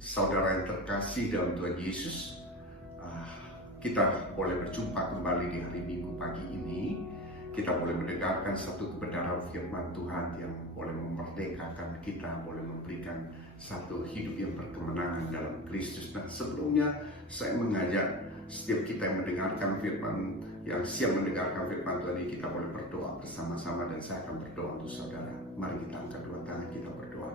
Saudara yang terkasih dalam Tuhan Yesus, kita boleh berjumpa kembali di hari Minggu pagi ini. Kita boleh mendengarkan satu kebenaran firman Tuhan yang boleh memerdekakan kita, boleh memberikan satu hidup yang berkemenangan dalam Kristus. Nah, sebelumnya saya mengajak setiap kita yang mendengarkan firman, yang siap mendengarkan firman Tuhan ini, kita boleh berdoa bersama-sama dan saya akan berdoa untuk saudara. Mari kita angkat dua tangan, kita berdoa.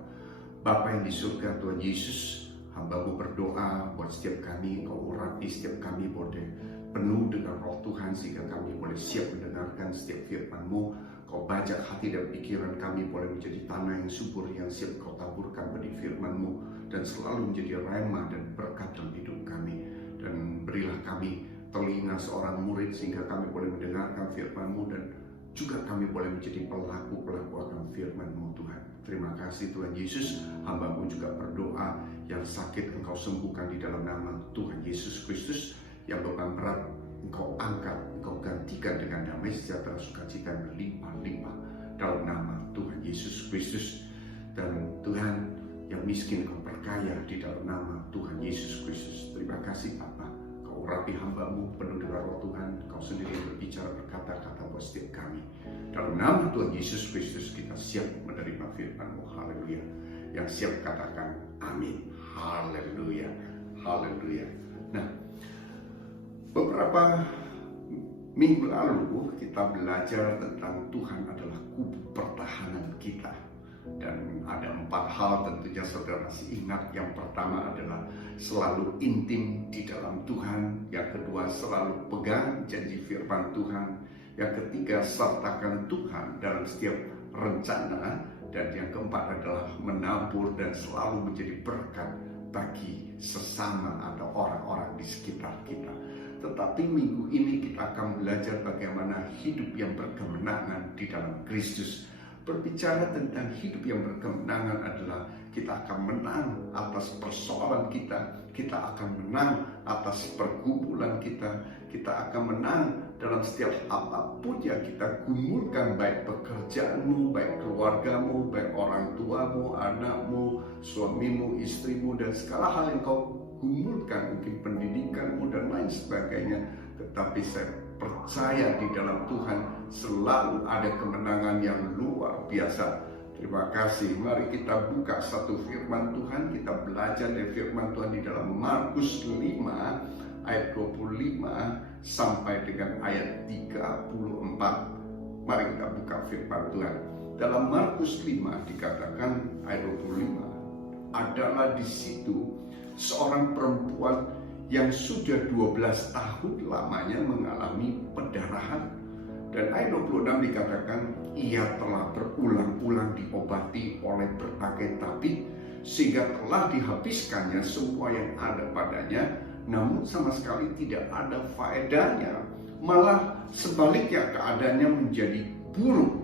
Bapa yang di surga, Tuhan Yesus, hamba-Mu berdoa buat setiap kami, Engkau urapi setiap kami boleh penuh dengan roh Tuhan sehingga kami boleh siap mendengarkan setiap firman-Mu. Kau bajak hati dan pikiran kami boleh menjadi tanah yang subur yang siap Kau taburkan benih firman-Mu dan selalu menjadi rema dan berkat dalam hidup kami. Dan berilah kami telinga seorang murid sehingga kami boleh mendengarkan firman-Mu dan juga kami boleh menjadi pelaku-pelaku akan firman-Mu Tuhan. Terima kasih Tuhan Yesus, hamba-Mu juga berdoa yang sakit Engkau sembuhkan di dalam nama Tuhan Yesus Kristus, yang beban berat Engkau angkat, Engkau gantikan dengan damai sejahtera sukacita yang berlimpah-limpah dalam nama Tuhan Yesus Kristus. Dan Tuhan yang miskin Engkau perkaya di dalam nama Tuhan Yesus Kristus. Terima kasih Bapa, Kau urapi hamba-Mu penuh dengan roh Tuhan, Kau sendiri yang berbicara berkata-kata buat setiap kami. Dalam nama Tuhan Yesus Kristus kita siap menerima firman-Mu. Haleluya. Yang siap katakan amin. Haleluya. Haleluya. Nah, beberapa minggu lalu kita belajar tentang Tuhan adalah kubu pertahanan kita. Dan ada 4 hal tentunya saudara masih ingat. Yang pertama adalah selalu intim di dalam Tuhan. Yang kedua, selalu pegang janji firman Tuhan. Yang ketiga, sertakan Tuhan dalam setiap rencana. Dan yang keempat adalah menabur dan selalu menjadi berkat bagi sesama atau orang-orang di sekitar kita. Tetapi minggu ini kita akan belajar bagaimana hidup yang berkemenangan di dalam Kristus. Berbicara tentang hidup yang berkemenangan adalah kita akan menang atas persoalan kita, kita akan menang atas pergumulan kita, kita akan menang dalam setiap apapun yang kita gumulkan, baik pekerjaanmu, baik keluargamu, baik orang tuamu, anakmu, suamimu, istrimu, dan segala hal yang kau gumulkan, mungkin pendidikanmu dan lain sebagainya. Tetapi saya percaya di dalam Tuhan selalu ada kemenangan yang luar biasa. Terima kasih. Mari kita buka satu firman Tuhan. Kita belajar dari firman Tuhan di dalam Markus 5 ayat 25 sampai dengan ayat 34. Mari kita buka firman Tuhan. Dalam Markus 5 dikatakan ayat 25, adalah di situ seorang perempuan yang sudah 12 tahun lamanya mengalami pendarahan. Dan ayat 26 dikatakan ia telah berulang-ulang diobati oleh berbagai tabib sehingga telah dihabiskannya semua yang ada padanya, namun sama sekali tidak ada faedahnya. Malah sebaliknya keadaannya menjadi buruk,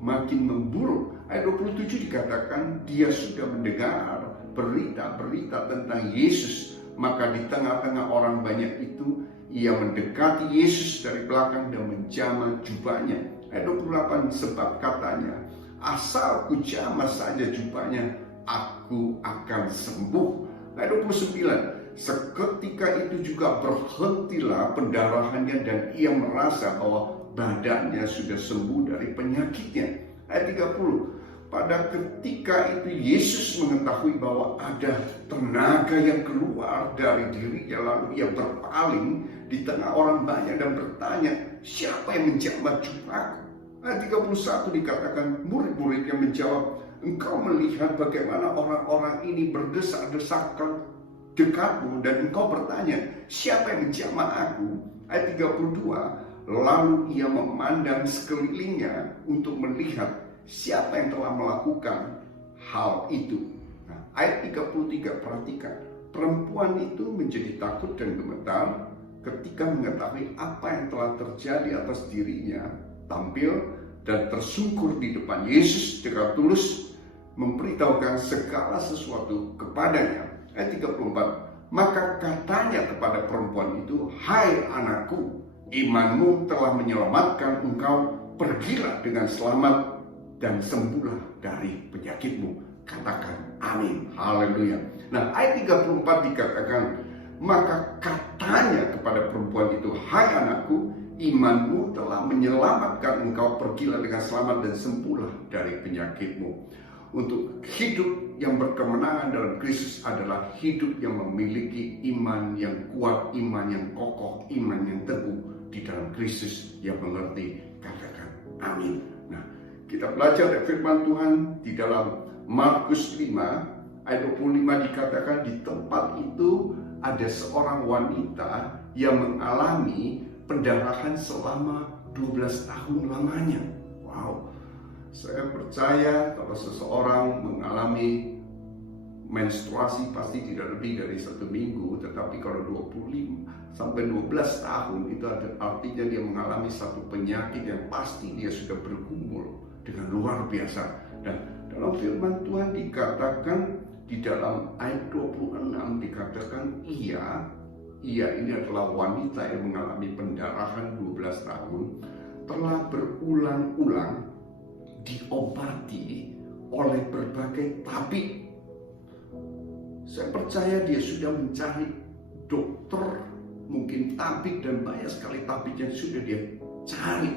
makin memburuk. Ayat 27 dikatakan dia sudah mendengar berita-berita tentang Yesus. Maka di tengah-tengah orang banyak itu, ia mendekati Yesus dari belakang dan menjamah jubahnya. Ayat 28, sebab katanya, asal ku jamah saja jubahnya, aku akan sembuh. Ayat 29, seketika itu juga berhentilah pendarahannya dan ia merasa bahwa badannya sudah sembuh dari penyakitnya. Ayat 30, pada ketika itu Yesus mengetahui bahwa ada tenaga yang keluar dari dirinya, lalu ia berpaling di tengah orang banyak dan bertanya, siapa yang menjamah jubahku? Ayat 31 dikatakan murid-muridnya menjawab, engkau melihat bagaimana orang-orang ini berdesak-desakan dekatmu dan engkau bertanya, siapa yang menjamah aku? Ayat 32, lalu ia memandang sekelilingnya untuk melihat siapa yang telah melakukan hal itu. Nah, ayat 33, perhatikan. Perempuan itu menjadi takut dan gemetar ketika mengetahui apa yang telah terjadi atas dirinya. Tampil dan tersungkur di depan Yesus dengan tulus memberitahukan segala sesuatu kepadanya. Ayat 34, maka katanya kepada perempuan itu, hai anakku, imanmu telah menyelamatkan engkau, pergilah dengan selamat dan sembuhlah dari penyakitmu. Katakan amin. Haleluya. Nah, ayat 34 dikatakan, maka katanya kepada perempuan itu, hai anakku, imanmu telah menyelamatkan engkau, pergilah dengan selamat dan sembuhlah dari penyakitmu. Untuk hidup yang berkemenangan dalam Kristus adalah hidup yang memiliki iman yang kuat, iman yang kokoh, iman yang teguh di dalam Kristus. Yang mengerti katakan amin. Nah, kita belajar dari firman Tuhan di dalam Markus 5 ayat 25 dikatakan, di tempat itu ada seorang wanita yang mengalami pendarahan selama 12 tahun lamanya. Wow. Saya percaya kalau seseorang mengalami menstruasi pasti tidak lebih dari 1 minggu, tetapi kalau 25 sampai 12 tahun itu artinya dia mengalami satu penyakit yang pasti dia sudah bergumul dengan luar biasa. Dan dalam firman Tuhan dikatakan di dalam ayat 26 dikatakan ia ini adalah wanita yang mengalami pendarahan 12 tahun, telah berulang-ulang diobati oleh berbagai tabib. Saya percaya dia sudah mencari dokter, mungkin tabib, dan banyak sekali tabib yang sudah dia cari.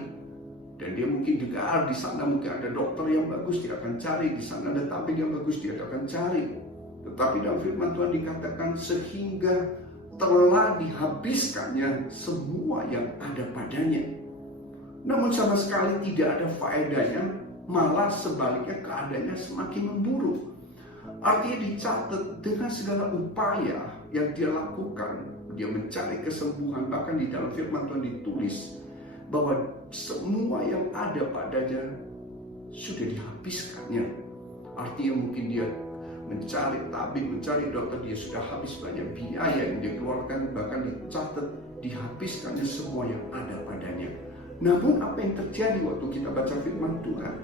Dan dia mungkin juga di sana mungkin ada dokter yang bagus, dia akan cari. Di sana ada tabib yang bagus, dia akan cari. Tetapi dalam firman Tuhan dikatakan sehingga telah dihabiskannya semua yang ada padanya. Namun sama sekali tidak ada faedahnya, malah sebaliknya keadaannya semakin memburuk. Artinya dicatat dengan segala upaya yang dia lakukan, dia mencari kesembuhan. Bahkan di dalam firman Tuhan ditulis bahwa semua yang ada padanya sudah dihabiskannya. Artinya mungkin dia mencari tabib, mencari dokter, dia sudah habis banyak biaya yang dia keluarkan. Bahkan dicatat dihabiskannya semua yang ada padanya. Namun apa yang terjadi waktu kita baca firman Tuhan?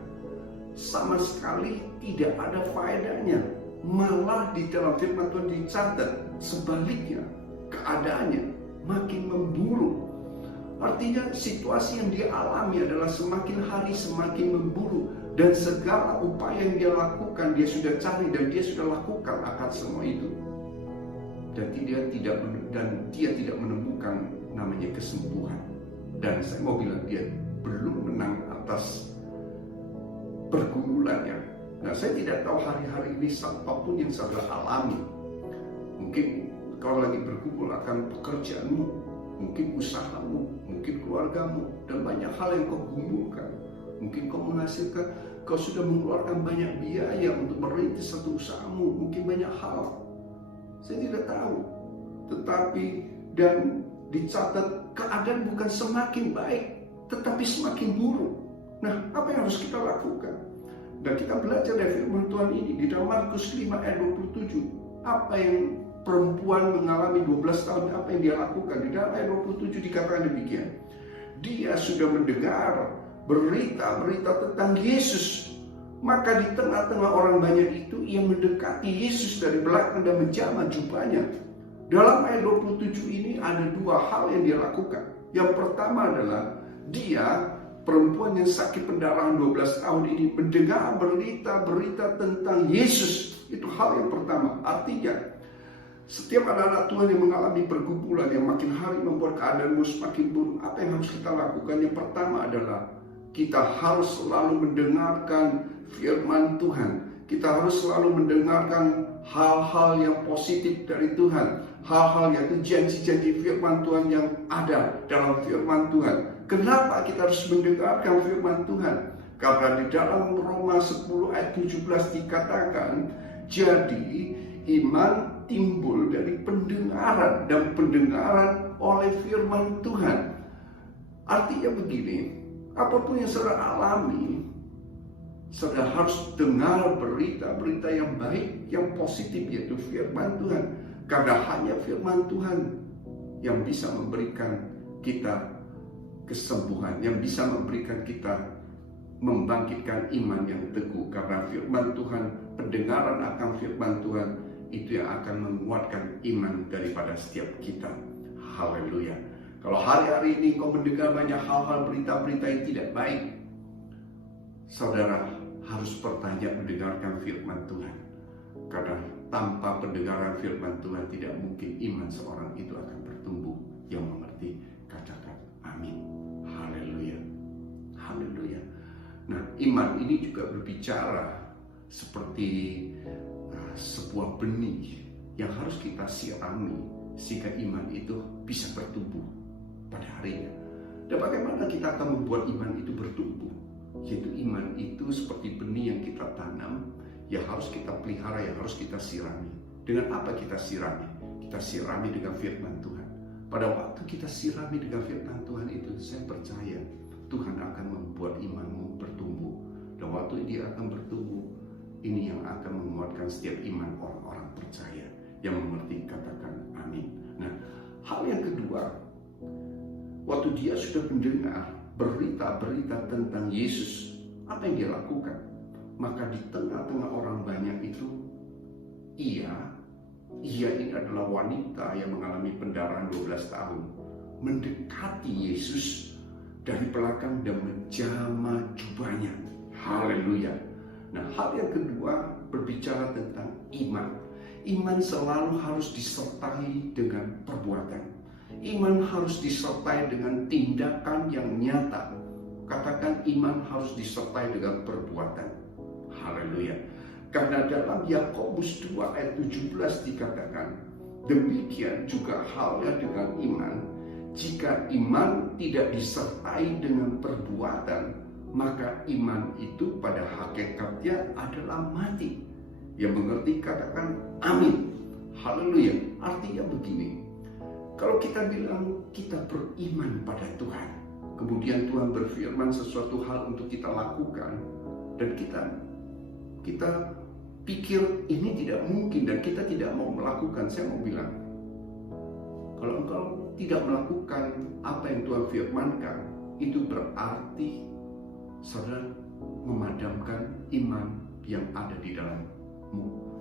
Sama sekali tidak ada faedahnya. Malah di dalam firman Tuhan dicatat sebaliknya, keadaannya makin memburuk. Artinya situasi yang dia alami adalah semakin hari semakin memburuk. Dan segala upaya yang dia lakukan, dia sudah cari dan dia sudah lakukan akan semua itu. Dan dia tidak menemukan namanya kesembuhan. Dan saya mau bilang dia belum menang atas pergumulannya. Nah, saya tidak tahu hari-hari ini apapun yang saudara alami. Mungkin kau lagi bergumul akan pekerjaanmu, mungkin usahamu, mungkin keluargamu, dan banyak hal yang kau gumulkan. Mungkin kau menghasilkan, kau sudah mengeluarkan banyak biaya untuk merintis satu usahamu, mungkin banyak hal. Saya tidak tahu. Tetapi dan dicatat keadaan bukan semakin baik, tetapi semakin buruk. Nah, apa yang harus kita lakukan? Dan kita belajar dari firman Tuhan ini di dalam Markus 5 ayat 27. Apa yang perempuan mengalami 12 tahun, apa yang dia lakukan? Di dalam ayat 27 dikatakan demikian. Dia sudah mendengar berita-berita tentang Yesus. Maka di tengah-tengah orang banyak itu, ia mendekati Yesus dari belakang dan menjamah jubahnya. Dalam ayat 27 ini ada dua hal yang dia lakukan. Yang pertama adalah dia, perempuan yang sakit pendarahan 12 tahun ini, mendengar berita-berita tentang Yesus. Itu hal yang pertama. Artinya setiap anak-anak Tuhan yang mengalami pergumulan yang makin hari membuat keadaanmu semakin buruk, apa yang harus kita lakukan? Yang pertama adalah kita harus selalu mendengarkan firman Tuhan. Kita harus selalu mendengarkan hal-hal yang positif dari Tuhan. Hal-hal yaitu janji-janji firman Tuhan yang ada dalam firman Tuhan. Kenapa kita harus mendengarkan firman Tuhan? Karena di dalam Roma 10 ayat 17 dikatakan, jadi iman timbul dari pendengaran, dan pendengaran oleh firman Tuhan. Artinya begini, apapun yang saudara alami, saudara harus dengar berita-berita yang baik, yang positif, yaitu firman Tuhan. Karena hanya firman Tuhan yang bisa memberikan kita kesembuhan, yang bisa memberikan kita membangkitkan iman yang teguh. Karena firman Tuhan, pendengaran akan firman Tuhan, itu yang akan menguatkan iman daripada setiap kita. Haleluya. Kalau hari-hari ini kau mendengar banyak hal-hal, berita-berita yang tidak baik, saudara harus bertanya mendengarkan firman Tuhan. Karena tanpa pendengaran firman Tuhan tidak mungkin iman seorang itu akan bertumbuh. Yang mengerti katakan amin. Haleluya. Haleluya. Nah, iman ini juga berbicara seperti sebuah benih yang harus kita sirami sehingga iman itu bisa bertumbuh pada harinya. Dan bagaimana kita akan membuat iman itu bertumbuh? Yaitu iman itu seperti benih yang kita tanam, yang harus kita pelihara, yang harus kita sirami. Dengan apa kita sirami? Kita sirami dengan firman Tuhan. Pada waktu kita sirami dengan firman Tuhan itu, saya percaya Tuhan akan membuat imanmu bertumbuh. Dan waktu dia akan bertumbuh, ini yang akan menguatkan setiap iman orang-orang percaya yang mengerti katakan amin. Nah, hal yang kedua, waktu dia sudah mendengar berita-berita tentang Yesus, apa yang dia lakukan? Maka di tengah-tengah orang banyak itu, ia ini adalah wanita yang mengalami pendarahan 12 tahun, mendekati Yesus dari belakang dan menjamah jubahnya. Haleluya. Nah, hal yang kedua berbicara tentang iman. Iman selalu harus disertai dengan perbuatan. Iman harus disertai dengan tindakan yang nyata. Katakan iman harus disertai dengan perbuatan. Haleluya. Karena dalam Yakobus 2 ayat 17 dikatakan, demikian juga halnya dengan iman. Jika iman tidak disertai dengan perbuatan, maka iman itu pada hakikatnya adalah mati. Yang mengerti katakan amin. Haleluya. Artinya begini, kalau kita bilang kita beriman pada Tuhan, kemudian Tuhan berfirman sesuatu hal untuk kita lakukan, dan kita pikir ini tidak mungkin dan kita tidak mau melakukan, saya mau bilang, kalau engkau tidak melakukan apa yang Tuhan firmankan, itu berarti saudara memadamkan iman yang ada di dalammu.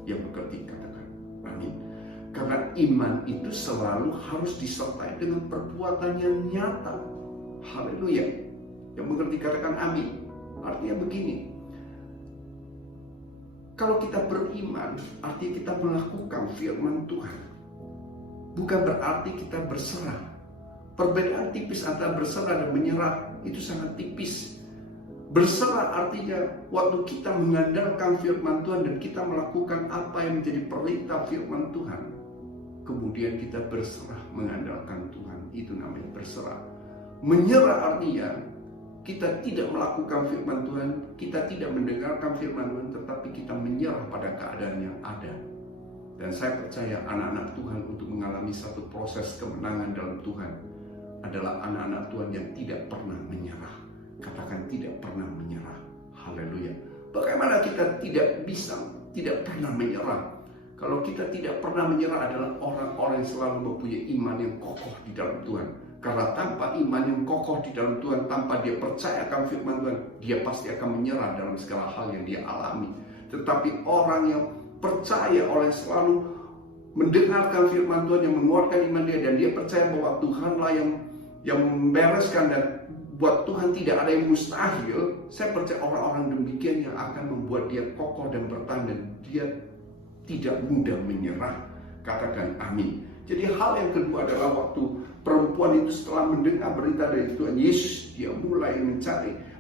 Yang mengerti katakan amin. Karena iman itu selalu harus disertai dengan perbuatan yang nyata. Haleluya. Yang mengerti katakan amin. Artinya begini, kalau kita beriman, artinya kita melakukan firman Tuhan. Bukan berarti kita berserah. Perbedaan tipis antara berserah dan menyerah itu sangat tipis. Berserah artinya waktu kita mengandalkan firman Tuhan dan kita melakukan apa yang menjadi perintah firman Tuhan. Kemudian kita berserah mengandalkan Tuhan. Itu namanya berserah. Menyerah artinya kita tidak melakukan firman Tuhan, kita tidak mendengarkan firman Tuhan, tetapi kita menyerah pada keadaan yang ada. Dan saya percaya anak-anak Tuhan untuk mengalami satu proses kemenangan dalam Tuhan adalah anak-anak Tuhan yang tidak pernah menyerah. Katakan tidak pernah menyerah. Haleluya. Bagaimana kita tidak pernah menyerah? Kalau kita tidak pernah menyerah adalah orang-orang yang selalu mempunyai iman yang kokoh di dalam Tuhan. Karena tanpa iman yang kokoh di dalam Tuhan, tanpa dia percaya akan firman Tuhan, dia pasti akan menyerah dalam segala hal yang dia alami. Tetapi orang yang percaya, orang yang selalu mendengarkan firman Tuhan, yang menguatkan iman dia, dan dia percaya bahwa Tuhanlah yang membereskan, dan buat Tuhan tidak ada yang mustahil. Saya percaya orang-orang demikian yang akan membuat dia kokoh dan bertahan, dan dia tidak mudah menyerah. Katakan amin. Jadi hal yang kedua adalah waktu perempuan itu setelah mendengar berita dari Tuhan Yesus, dia mulai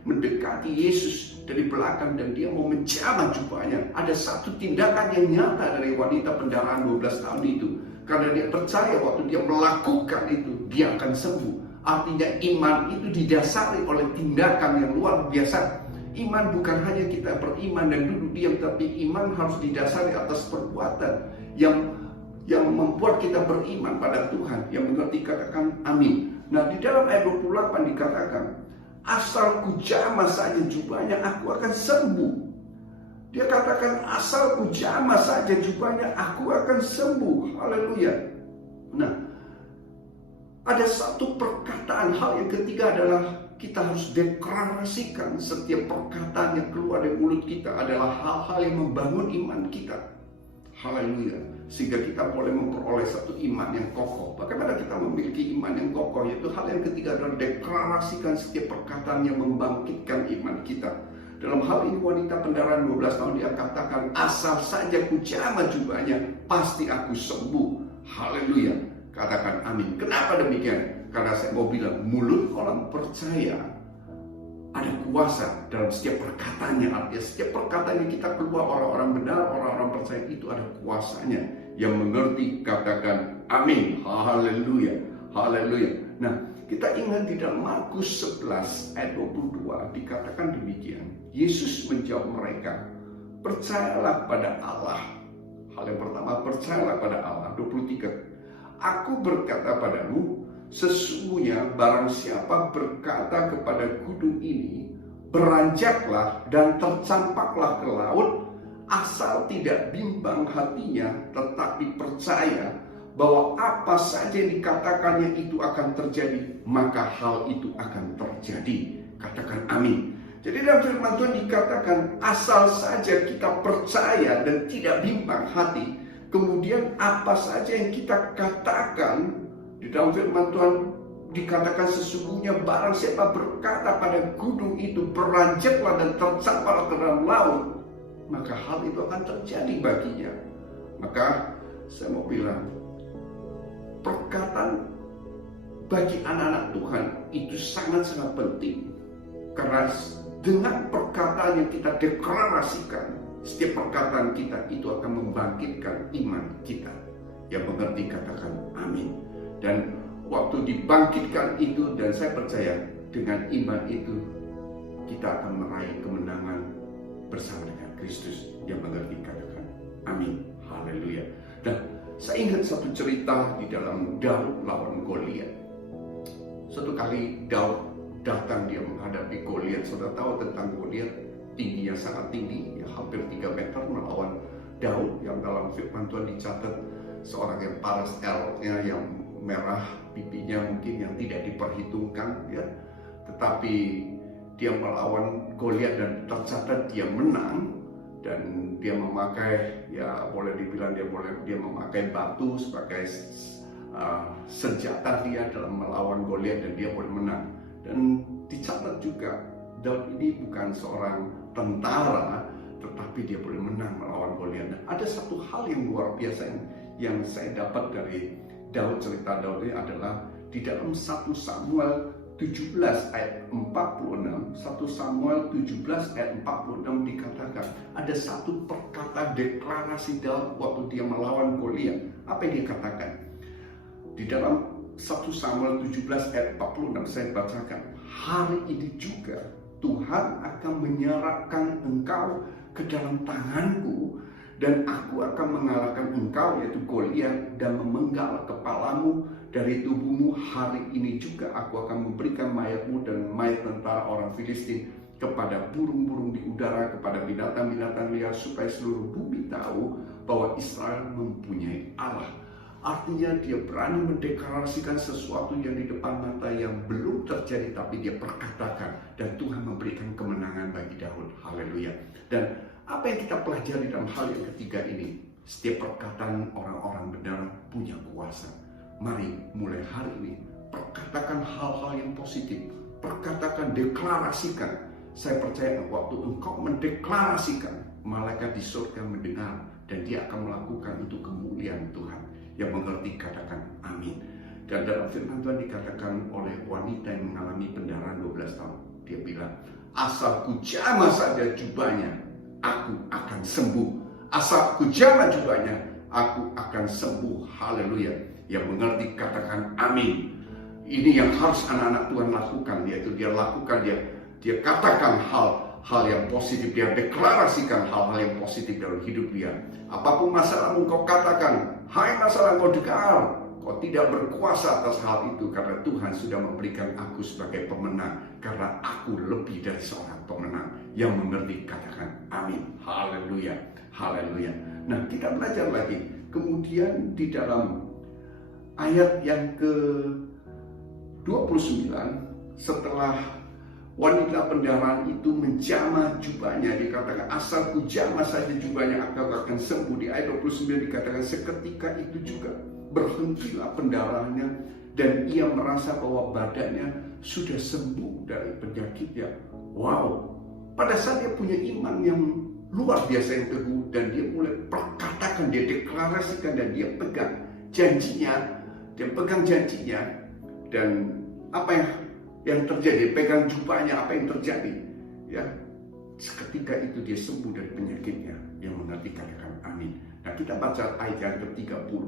mendekati Yesus dari belakang dan dia mau menjamah jubahnya. Ada satu tindakan yang nyata dari wanita pendarahan 12 tahun itu. Karena dia percaya waktu dia melakukan itu, dia akan sembuh. Artinya iman itu didasari oleh tindakan yang luar biasa. Iman bukan hanya kita beriman dan duduk diam, tapi iman harus didasari atas perbuatan yang membuat kita beriman pada Tuhan. Yang mengerti katakan amin. Nah, di dalam ayat 28 dikatakan, asal ku jamah saja jubahnya, aku akan sembuh. Dia katakan, asal ku jamah saja jubahnya, aku akan sembuh. Haleluya. Nah, ada satu perkataan, hal yang ketiga adalah kita harus deklarasikan setiap perkataan yang keluar dari mulut kita adalah hal-hal yang membangun iman kita. Haleluya. Sehingga kita boleh memperoleh satu iman yang kokoh. Bagaimana kita memiliki iman yang kokoh? Yaitu hal yang ketiga adalah deklarasikan setiap perkataan yang membangkitkan iman kita. Dalam hal ini wanita pendarahan 12 tahun dia katakan, asal saja ku jamah jubahnya, pasti aku sembuh. Haleluya. Katakan amin. Kenapa demikian? Karena saya mau bilang, mulut orang percaya ada kuasa dalam setiap perkataannya. Artinya setiap perkataan yang kita keluar, orang-orang benar, orang-orang percaya itu ada kuasanya. Yang mengerti katakan amin. Haleluya. Haleluya. Nah, kita ingat di dalam Markus 11 ayat 22 dikatakan demikian. Yesus menjawab mereka, percayalah pada Allah. Hal yang pertama, percayalah pada Allah. 23. Aku berkata padamu, sesungguhnya barang siapa berkata kepada gunung ini, beranjaklah dan tercampaklah ke laut, asal tidak bimbang hatinya, tetapi percaya bahwa apa saja yang dikatakannya itu akan terjadi, maka hal itu akan terjadi. Katakan amin. Jadi dalam firman Tuhan dikatakan, asal saja kita percaya dan tidak bimbang hati, kemudian apa saja yang kita katakan, di dalam firman Tuhan dikatakan sesungguhnya barang siapa berkata pada gunung itu, beranjaklah dan tercampaklah ke dalam laut, maka hal itu akan terjadi baginya. Maka saya mau bilang, perkataan bagi anak-anak Tuhan itu sangat-sangat penting. Karena dengan perkataan yang kita deklarasikan, setiap perkataan kita itu akan membangkitkan iman kita. Yang mengerti katakan amin. Dan waktu dibangkitkan itu, dan saya percaya dengan iman itu kita akan meraih kemenangan bersama dengan Kristus. Yang mengerti katakan amin. Haleluya. Dan saya ingat satu cerita di dalam Daud lawan Goliat. Satu kali Daud datang dia menghadapi Goliat. Saudara tahu tentang Goliat, tingginya sangat tinggi, ya, hampir 3 meter, melawan Daud yang dalam firman Tuhan dicatat seorang yang paras L-nya yang merah, pipinya mungkin yang tidak diperhitungkan, ya. Tetapi dia melawan Goliat dan tercatat dia menang. Dan dia memakai, ya boleh dibilang dia memakai batu sebagai senjata dia dalam melawan Goliat, dan dia boleh menang. Dan dicatat juga Daud ini bukan seorang tentara, tetapi dia boleh menang melawan Goliat. Dan ada satu hal yang luar biasa yang saya dapat dari Daud, cerita Daud ini adalah di dalam 1 Samuel 17 ayat 46, 1 Samuel 17 ayat 46 dikatakan ada satu perkataan deklarasi Daud waktu dia melawan Goliat. Apa yang dia katakan? Di dalam 1 Samuel 17 ayat 46 saya bacakan, hari ini juga Tuhan akan menyerahkan engkau ke dalam tanganku, dan aku akan mengalahkan engkau, yaitu Goliat, dan memenggal kepalamu dari tubuhmu. Hari ini juga aku akan memberikan mayatmu dan mayat tentara orang Filistin kepada burung-burung di udara, kepada binatang-binatang liar, supaya seluruh bumi tahu bahwa Israel mempunyai Allah. Artinya dia berani mendeklarasikan sesuatu yang di depan mata yang belum terjadi, tapi dia perkatakan, dan Tuhan memberikan kemenangan bagi Daud. Haleluya. Dan apa yang kita pelajari dalam hal yang ketiga ini? Setiap perkataan orang-orang benar punya kuasa. Mari mulai hari ini perkatakan hal-hal yang positif. Perkatakan, deklarasikan. Saya percaya waktu engkau mendeklarasikan, malaikat di surga mendengar, dan dia akan melakukan untuk kemuliaan Tuhan. Yang mengerti katakan amin. Dan dalam firman Tuhan dikatakan oleh wanita yang mengalami pendarahan 12 tahun. Dia bilang, asal ku jamah saja jubahnya, aku akan sembuh. Asal ku jamah jubahnya, aku akan sembuh. Haleluya. Yang mengerti katakan amin. Ini yang harus anak-anak Tuhan lakukan, yaitu dia lakukan, dia katakan hal yang positif, dia deklarasikan hal-hal yang positif dalam hidup dia. Apapun masalahmu kau katakan, hai masalah kau dengar, kau tidak berkuasa atas hal itu, karena Tuhan sudah memberikan aku sebagai pemenang, karena aku lebih dari seorang pemenang. Yang mengerti katakan amin. Haleluya. Haleluya. Nah, kita belajar lagi. Kemudian di dalam ayat yang ke-29, setelah wanita pendarahan itu menjamah jubahnya, dikatakan asal ku jamah saja jubahnya aku akan sembuh. Di ayat 29 dikatakan seketika itu juga berhentilah pendarahannya, dan ia merasa bahwa badannya sudah sembuh dari penyakitnya. Wow, pada saat dia punya iman yang luar biasa yang teguh, dan dia mulai perkatakan, dia deklarasikan, dan dia pegang janjinya, dan apa yang terjadi, pegang jubahnya, apa yang terjadi, ya, seketika itu dia sembuh dari penyakitnya. Yang mengerti katakan amin. Nah, kita baca ayat yang ke-30.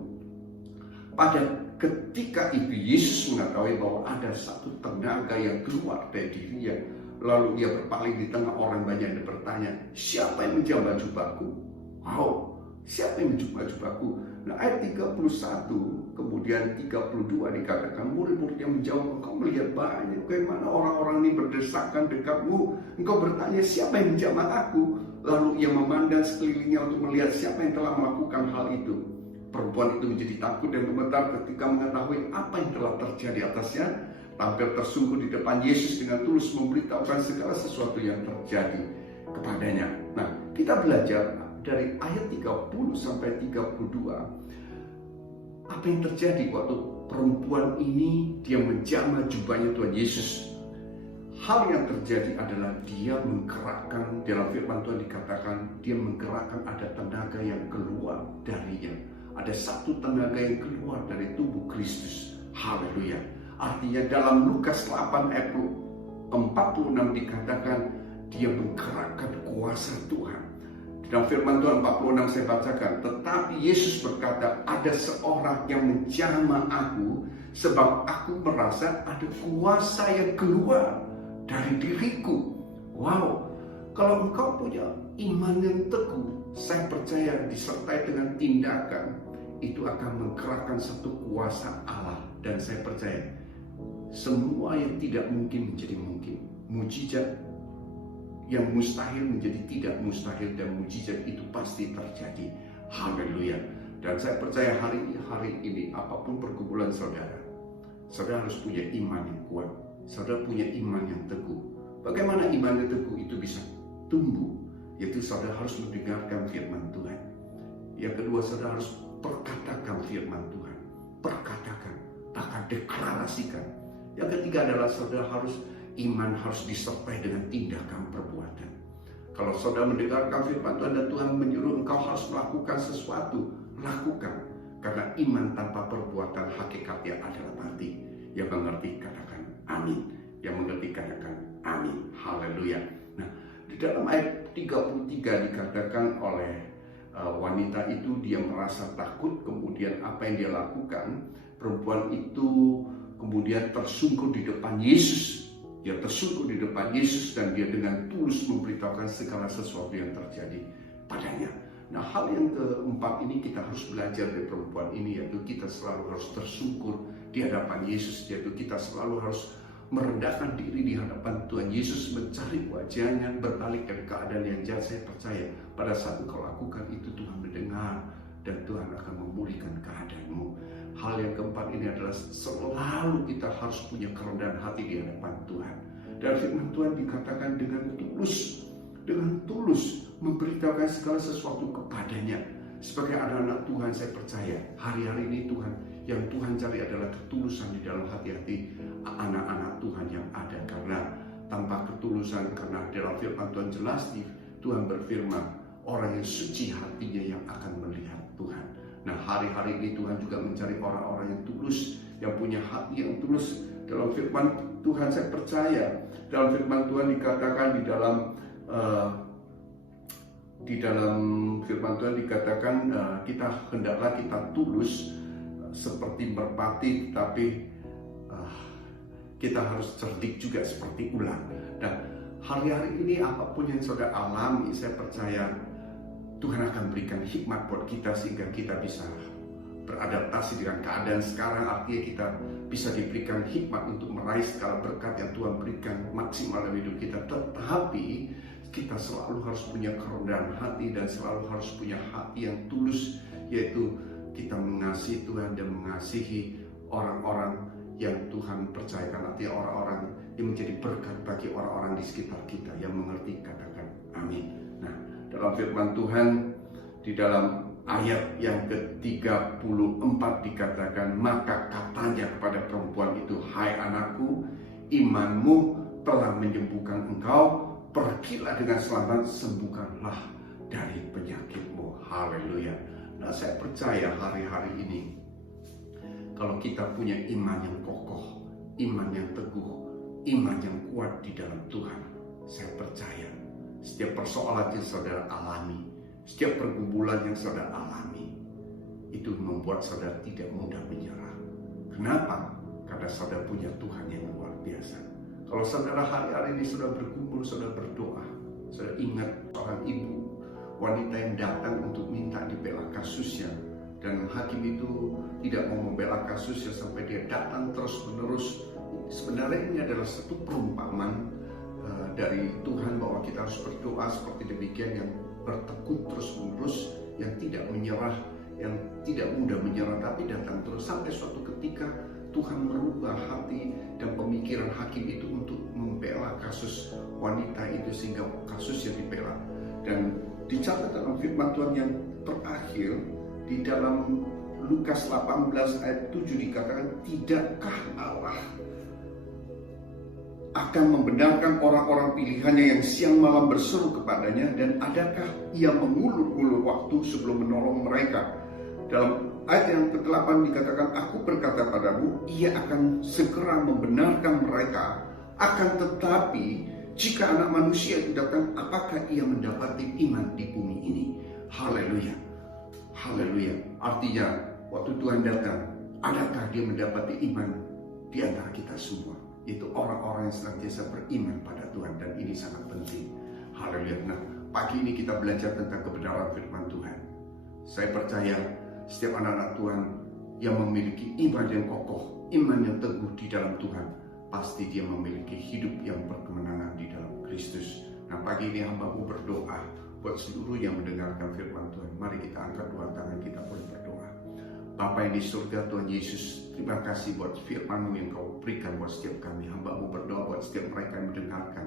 Pada ketika itu Yesus mengetahui bahwa ada satu tenaga yang keluar dari dirinya. Lalu ia berpaling di tengah orang banyak dan bertanya, siapa yang menjamah jubahku? Wow, siapa yang menjamah jubahku? Nah, ayat 31 kemudian 32 dikatakan, murid-murid yang menjawab, engkau melihat banyak bagaimana orang-orang ini berdesakan dekatmu. Engkau bertanya, siapa yang menjamah aku? Lalu ia memandang sekelilingnya untuk melihat siapa yang telah melakukan hal itu. Perempuan itu menjadi takut dan gemetar ketika mengetahui apa yang telah terjadi atasnya. Tampil tersungkur di depan Yesus dengan tulus memberitahukan segala sesuatu yang terjadi kepadanya. Nah, kita belajar dari ayat 30 sampai 32. Apa yang terjadi waktu perempuan ini dia menjamah jubahnya Tuhan Yesus. Hal yang terjadi adalah dia menggerakkan, dalam firman Tuhan dikatakan, dia menggerakkan ada tenaga yang keluar darinya. Ada satu tenaga yang keluar dari tubuh Kristus. Haleluya. Artinya dalam Lukas 8 ayat 46 dikatakan dia menggerakkan kuasa Tuhan. Dalam firman Tuhan 46 saya bacakan, tetapi Yesus berkata, ada seorang yang menjamah aku sebab aku merasa ada kuasa yang keluar dari diriku. Wow, kalau engkau punya iman yang teguh, saya percaya disertai dengan tindakan, itu akan menggerakkan satu kuasa Allah. Dan saya percaya semua yang tidak mungkin menjadi mungkin. Mujizat yang mustahil menjadi tidak mustahil, dan mujizat itu pasti terjadi. Haleluya. Dan saya percaya hari ini apapun pergumulan saudara harus punya iman yang kuat. Saudara punya iman yang teguh. Bagaimana iman yang teguh itu bisa tumbuh? Yaitu saudara harus mendengarkan firman Tuhan. Yang kedua, saudara harus perkatakan firman Tuhan. Perkatakan, bahkan deklarasikan. Yang ketiga adalah saudara iman harus disertai dengan tindakan perbuatan. Kalau saudara mendengarkan firman Tuhan dan Tuhan menyuruh engkau harus melakukan sesuatu, lakukan. Karena iman tanpa perbuatan hakikatnya adalah mati. Yang mengerti katakan amin. Yang mengerti katakan amin. Haleluya. Nah, di dalam ayat 33 dikatakan oleh wanita itu, dia merasa takut. Kemudian apa yang dia lakukan? Perempuan itu kemudian tersungkur di depan Yesus. Dia tersungkur di depan Yesus dan dia dengan tulus memberitahukan segala sesuatu yang terjadi padanya. Nah, hal yang keempat ini kita harus belajar dari perempuan ini, yaitu kita selalu harus tersungkur di hadapan Yesus, yaitu kita selalu harus merendahkan diri di hadapan Tuhan Yesus, mencari wajahnya, berbalik dari keadaan yang jahat. Saya percaya pada saat engkau lakukan itu, Tuhan mendengar dan Tuhan akan memulihkan keadaanmu. Hal yang keempat ini adalah selalu kita harus punya kerendahan hati di hadapan Tuhan. Dan firman Tuhan dikatakan dengan tulus memberitahukan segala sesuatu kepadanya. Sebagai anak-anak Tuhan, saya percaya hari-hari ini yang Tuhan cari adalah ketulusan di dalam hati-hati anak-anak Tuhan yang ada. Karena tanpa ketulusan, karena dalam firman Tuhan jelas Tuhan berfirman, orang yang suci hatinya yang akan melihat Tuhan. Nah, hari-hari ini Tuhan juga mencari orang-orang yang tulus, yang punya hati yang tulus. Dalam firman Tuhan saya percaya, dalam firman Tuhan dikatakan di dalam firman Tuhan dikatakan hendaklah kita tulus seperti merpati, tapi kita harus cerdik juga seperti ular. Dan hari-hari ini apapun yang saudara alami, saya percaya Tuhan akan berikan hikmat buat kita sehingga kita bisa beradaptasi dengan keadaan sekarang. Artinya kita bisa diberikan hikmat untuk meraih segala berkat yang Tuhan berikan maksimal dalam hidup kita. Tetapi kita selalu harus punya kerendahan hati dan selalu harus punya hati yang tulus, yaitu kita mengasihi Tuhan dan mengasihi orang-orang yang Tuhan percayakan. Artinya orang-orang yang menjadi berkat bagi orang-orang di sekitar kita. Yang mengerti katakan amin. Nah, dalam firman Tuhan di dalam ayat yang ke-34 dikatakan, maka katanya kepada perempuan itu, hai anakku, imanmu telah menyembuhkan engkau, pergilah dengan selamat, sembuhkanlah dari penyakitmu. Haleluya. Nah, saya percaya hari-hari ini kalau kita punya iman yang kokoh, iman yang teguh, iman yang kuat di dalam Tuhan, saya percaya setiap persoalan yang saudara alami, setiap pergumulan yang saudara alami, itu membuat saudara tidak mudah menyerah. Kenapa? Karena saudara punya Tuhan yang luar biasa. Kalau saudara hari-hari ini sudah berkumpul, saudara berdoa, saudara ingat seorang ibu, wanita yang datang untuk minta dibela kasusnya, dan hakim itu tidak mau membela kasusnya sampai dia datang terus-menerus. Sebenarnya ini adalah satu perumpamaan dari Tuhan bahwa kita harus berdoa seperti demikian, yang bertekun terus-menerus, yang tidak menyerah, yang tidak mudah menyerah, tapi datang terus sampai suatu ketika Tuhan merubah hati dan pemikiran hakim itu untuk membela kasus wanita itu sehingga kasusnya dibela. Dan dicatat dalam firman Tuhan yang terakhir di dalam Lukas 18 ayat 7 dikatakan, tidakkah Allah akan membenarkan orang-orang pilihannya yang siang malam berseru kepadanya, dan adakah ia mengulur-ulur waktu sebelum menolong mereka? Dalam ayat yang ke-8 dikatakan, aku berkata padamu, ia akan segera membenarkan mereka. Akan tetapi jika Anak Manusia itu datang, apakah ia mendapati iman di bumi ini? Haleluya. Haleluya. Artinya waktu Tuhan datang, adakah dia mendapati iman di antara kita semua? Itu orang-orang yang senantiasa beriman pada Tuhan, dan ini sangat penting. Haleluya. Nah, pagi ini kita belajar tentang kebenaran firman Tuhan. Saya percaya setiap anak-anak Tuhan yang memiliki iman yang kokoh, iman yang teguh di dalam Tuhan, pasti dia memiliki hidup yang berkemenangan di dalam Kristus. Nah, pagi ini hamba-Mu berdoa buat seluruh yang mendengarkan firman Tuhan. Mari kita angkat dua tangan, kita boleh berdoa. Bapa yang di surga, Tuhan Yesus, terima kasih buat firman-Mu yang Kau berikan buat setiap kami. Hamba-Mu berdoa buat setiap mereka yang mendengarkan.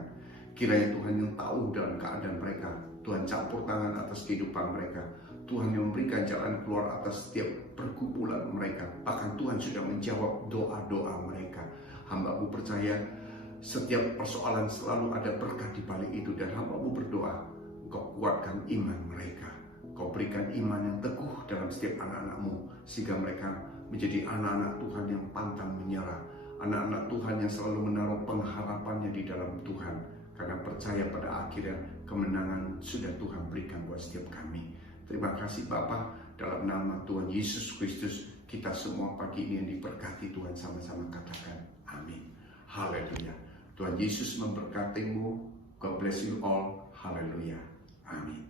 Kiranya Tuhan yang tahu dalam keadaan mereka, Tuhan campur tangan atas kehidupan mereka. Tuhan yang memberikan jalan keluar atas setiap pergumulan mereka. Bahkan Tuhan sudah menjawab doa-doa mereka. Hamba-Mu percaya setiap persoalan selalu ada berkat di balik itu, dan hamba-Mu berdoa Kau kuatkan iman mereka. Kau berikan iman yang teguh dalam setiap anak-anak-Mu, sehingga mereka menjadi anak-anak Tuhan yang pantang menyerah, anak-anak Tuhan yang selalu menaruh pengharapannya di dalam Tuhan, karena percaya pada akhirnya kemenangan sudah Tuhan berikan buat setiap kami. Terima kasih Bapa, dalam nama Tuhan Yesus Kristus, kita semua pagi ini yang diberkati Tuhan, sama-sama katakan amin. Haleluya. Tuhan Yesus memberkatimu. God bless you all. Haleluya. Amin.